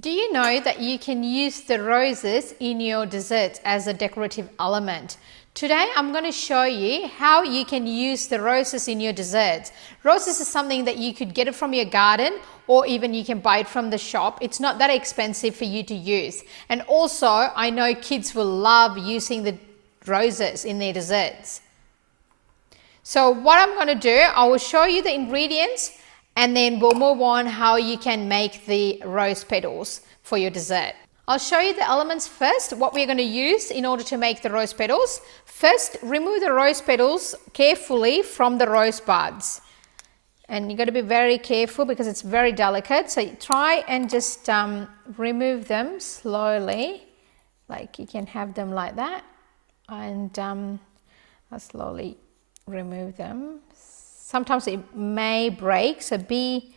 Do you know that you can use the roses in your desserts as a decorative element? Today I'm going to show you how you can use the roses in your desserts. Roses is something that you could get it from your garden, or even you can buy it from the shop. It's not that expensive for you to use. And also I know kids will love using the roses in their desserts. So what I'm going to do, I will show you the ingredients and then we'll move on how you can make the rose petals for your dessert. I'll show you the elements first, what we're going to use in order to make the rose petals. First, remove the rose petals carefully from the rose buds. And you've got to be very careful because it's very delicate. So try and just remove them slowly. Like you can have them like that. And I'll slowly remove them. Sometimes it may break, so be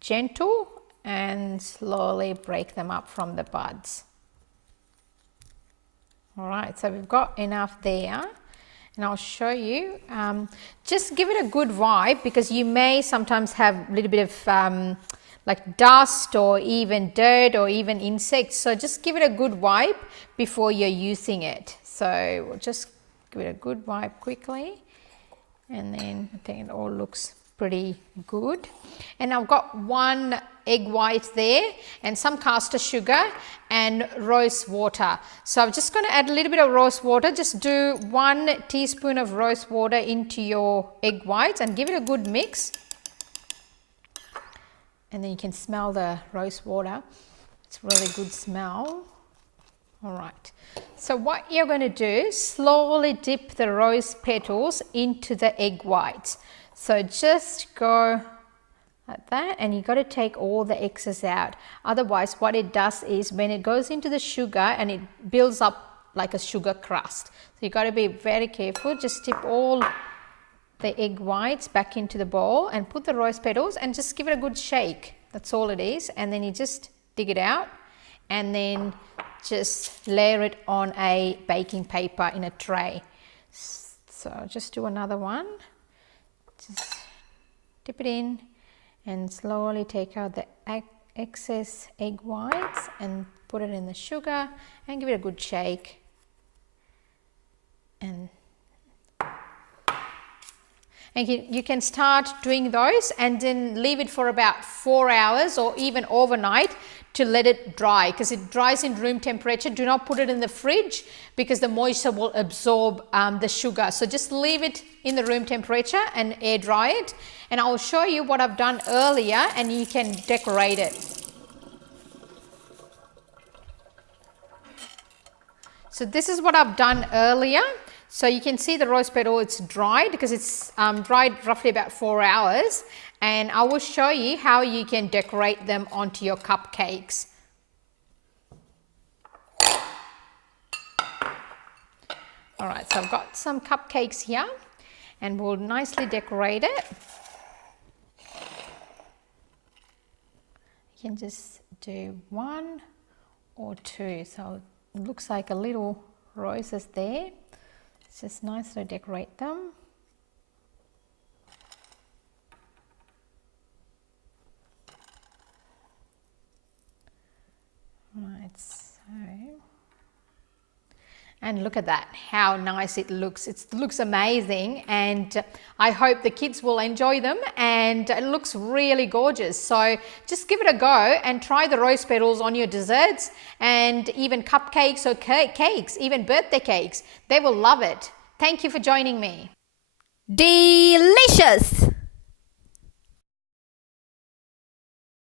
gentle and slowly break them up from the buds. All right, so we've got enough there, and I'll show you. Just give it a good wipe because you may sometimes have a little bit of like dust or even dirt or even insects. So just give it a good wipe before you're using it. So we'll just give it a good wipe quickly. And then I think it all looks pretty good. And I've got 1 egg white there and some caster sugar and rose water. So I'm just going to add a little bit of rose water. Just do 1 teaspoon of rose water into your egg whites and give it a good mix. And then you can smell the rose water. It's a really good smell. All right. So what you're going to do, slowly dip the rose petals into the egg whites. So just go like that, and you got to take all the excess out. Otherwise what it does is when it goes into the sugar and it builds up like a sugar crust. So you got to be very careful. Just dip all the egg whites back into the bowl and put the rose petals and just give it a good shake. That's all it is. And then you just dig it out and then just layer it on a baking paper in a tray. So just do another one. Just dip it in and slowly take out the excess egg whites and put it in the sugar and give it a good shake. And you can start doing those and then leave it for about 4 hours or even overnight to let it dry, because it dries in room temperature. Do not put it in the fridge because the moisture will absorb the sugar. So just leave it in the room temperature and air dry it. And I will show you what I've done earlier and you can decorate it. So this is what I've done earlier. So you can see the rose petal, it's dried because it's dried roughly about 4 hours, and I will show you how you can decorate them onto your cupcakes. All right, so I've got some cupcakes here and we'll nicely decorate it. You can just do 1 or 2. So it looks like a little roses there. Just nicely decorate them. Right, so, and look at that, how nice it looks. It looks amazing, and I hope the kids will enjoy them, and it looks really gorgeous. So just give it a go and try the rose petals on your desserts and even cupcakes or cakes, even birthday cakes. They will love it. Thank you for joining me. Delicious!